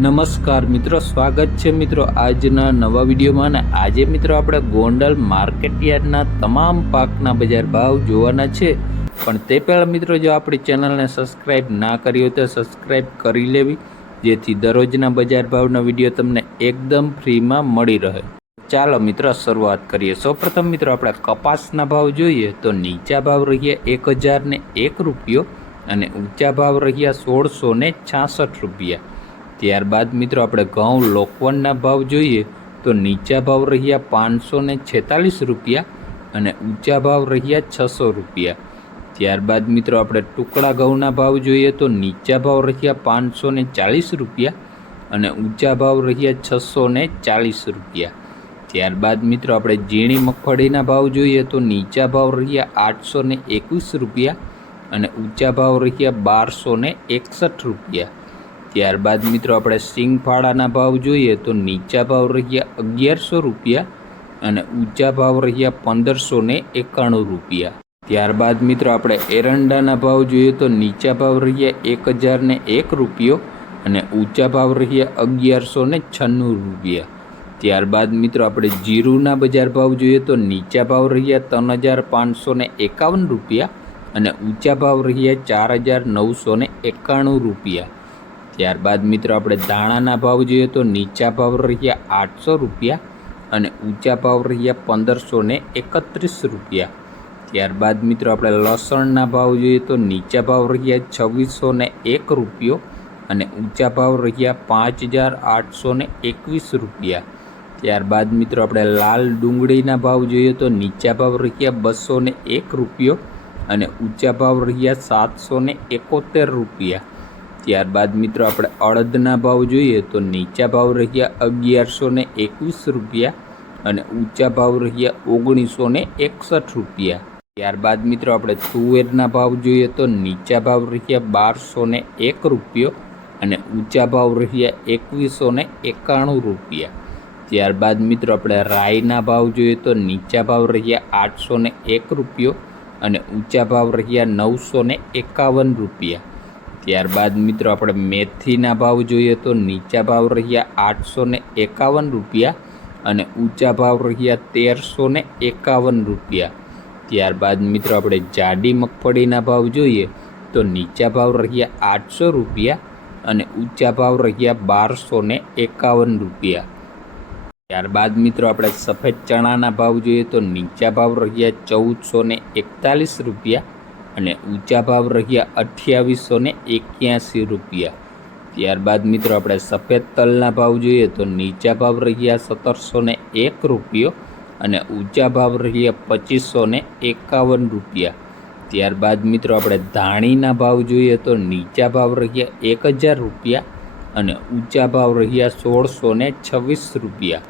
નમસ્કાર મિત્રો, સ્વાગત છે મિત્રો આજના નવા વિડીયોમાં. અને આજે મિત્રો આપણે ગોંડલ માર્કેટયાર્ડના તમામ પાકના બજાર ભાવ જોવાના છે. પણ તે પહેલાં મિત્રો, જો આપણી ચેનલને સબસ્ક્રાઈબ ના કરી હોય તો સબસ્ક્રાઈબ કરી લેવી, જેથી દરરોજના બજાર ભાવના વિડીયો તમને એકદમ ફ્રીમાં મળી રહે. ચાલો મિત્રો શરૂઆત કરીએ. સૌપ્રથમ મિત્રો આપણે કપાસના ભાવ જોઈએ તો નીચા ભાવ રહ્યા 1001 રૂપિયો અને ઊંચા ભાવ રહ્યા 1666 રૂપિયા. ત્યારબાદ મિત્રો આપણે ઘઉં લોકવનના ભાવ જોઈએ તો નીચા ભાવ રહ્યા 546 રૂપિયા અને ઊંચા ભાવ રહ્યા 600 રૂપિયા. ત્યારબાદ મિત્રો આપણે ટુકડા ઘઉંના ભાવ જોઈએ તો નીચા ભાવ રહ્યા 540 રૂપિયા અને ઊંચા ભાવ રહ્યા 640 રૂપિયા. ત્યારબાદ મિત્રો આપણે ઝીણી મગફળીના ભાવ જોઈએ તો નીચા ભાવ રહ્યા 821 રૂપિયા અને ઊંચા ભાવ રહ્યા 1261 રૂપિયા. ત્યારબાદ મિત્રો આપણે સિંગફાળાના ભાવ જોઈએ તો નીચા ભાવ રહ્યા 1100 રૂપિયા અને ઊંચા ભાવ રહ્યા 1591 રૂપિયા. ત્યારબાદ મિત્રો આપણે એરંડાના ભાવ જોઈએ તો નીચા ભાવ રહ્યા 1001 રૂપિયો અને ઊંચા ભાવ રહ્યા 1196 રૂપિયા. ત્યારબાદ મિત્રો આપણે જીરુના બજાર ભાવ જોઈએ તો નીચા ભાવ રહ્યા 3551 રૂપિયા અને ઊંચા ભાવ રહ્યા 4991 રૂપિયા. ત્યારબાદ મિત્રો આપણે ધાણાના ભાવ જોઈએ તો નીચા ભાવ રહ્યા 800 રૂપિયા અને ઊંચા ભાવ રહ્યા 1531 રૂપિયા. ત્યારબાદ મિત્રો આપણે લસણના ભાવ જોઈએ તો નીચા ભાવ રહ્યા 2601 રૂપિયો અને ઊંચા ભાવ રહ્યા 5821 રૂપિયા. ત્યારબાદ મિત્રો આપણે લાલ ડુંગળીના ભાવ જોઈએ તો નીચા ભાવ રહ્યા 201 રૂપિયો અને ઊંચા ભાવ રહ્યા 771 રૂપિયા. ત્યારબાદ મિત્રો આપણે અડદના ભાવ જોઈએ તો નીચા ભાવ રહ્યા 1121 રૂપિયા અને ઊંચા ભાવ રહ્યા 1961 રૂપિયા. ત્યારબાદ મિત્રો આપણે તુવેરના ભાવ જોઈએ તો નીચા ભાવ રહ્યા 1201 રૂપિયો અને ઊંચા ભાવ રહ્યા 2191 રૂપિયા. ત્યારબાદ મિત્રો આપણે રાઈના ભાવ જોઈએ તો નીચા ભાવ રહ્યા 801 રૂપિયો અને ઊંચા ભાવ રહ્યા 951 રૂપિયા. ત્યારબાદ મિત્રો આપણે મેથીના ભાવ જોઈએ તો નીચા ભાવ રહ્યા 851 રૂપિયા અને ઊંચા ભાવ રહ્યા 1351 રૂપિયા. ત્યારબાદ મિત્રો આપણે જાડી મગફળીના ભાવ જોઈએ તો નીચા ભાવ રહ્યા 800 રૂપિયા અને ઊંચા ભાવ રહ્યા 1251 રૂપિયા. ત્યારબાદ મિત્રો આપણે સફેદ ચણાના ભાવ જોઈએ તો નીચા ભાવ રહ્યા 1441 રૂપિયા અને ઊંચા ભાવ રહ્યા 2881 રૂપિયા. ત્યારબાદ મિત્રો આપણે સફેદ તલના ભાવ જોઈએ તો નીચા ભાવ રહ્યા 1701 રૂપિયો અને ઊંચા ભાવ રહ્યા 2551 રૂપિયા. ત્યારબાદ મિત્રો આપણે ધાણીના ભાવ જોઈએ તો નીચા ભાવ રહ્યા 1000 રૂપિયા અને ઊંચા ભાવ રહ્યા 1626 રૂપિયા.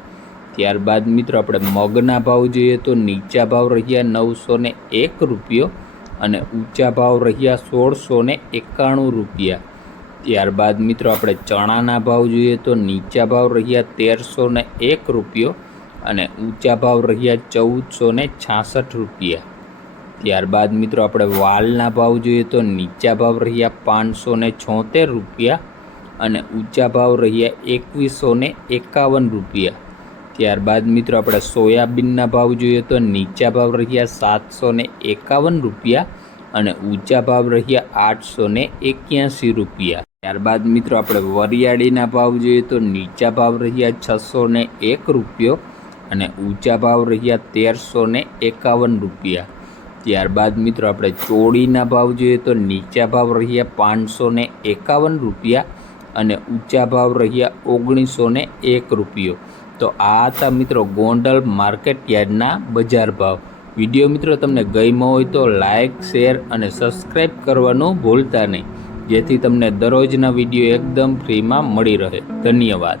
ત્યારબાદ મિત્રો આપણે મગના ભાવ જોઈએ તો નીચા ભાવ રહ્યા 901 રૂપિયો અને ઊંચા ભાવ રહ્યા 1691 રૂપિયા. ત્યારબાદ મિત્રો આપણે ચણાના ભાવ જોઈએ તો નીચા ભાવ રહ્યા 1301 રૂપિયો અને ઊંચા ભાવ રહ્યા 1466 રૂપિયા. ત્યારબાદ મિત્રો આપણે વાલના ભાવ જોઈએ તો નીચા ભાવ રહ્યા 576 રૂપિયા અને ઊંચા ભાવ રહ્યા 2151 રૂપિયા. ત્યારબાદ મિત્રો આપણે સોયાબીનના ભાવ જોઈએ તો નીચા ભાવ રહ્યા 751 રૂપિયા અને ઊંચા ભાવ રહ્યા 881 રૂપિયા. ત્યારબાદ મિત્રો આપણે વરિયાળીના ભાવ જોઈએ તો નીચા ભાવ રહ્યા 601 રૂપિયો અને ઊંચા ભાવ રહ્યા 1351 રૂપિયા. ત્યારબાદ મિત્રો આપણે ચોળીના ભાવ જોઈએ તો નીચા ભાવ રહ્યા 551 રૂપિયા અને ઊંચા ભાવ રહ્યા 1901 રૂપિયો. તો આ હતા મિત્રો ગોંડલ માર્કેટયાર્ડના બજાર ભાવ. વિડીયો મિત્રો તમને ગમ્યો હોય તો લાઇક, શેર અને સબસ્ક્રાઈબ કરવાનું ભૂલતા નહીં, જેથી તમને દરરોજના વિડીયો એકદમ ફ્રીમાં મળી રહે. ધન્યવાદ.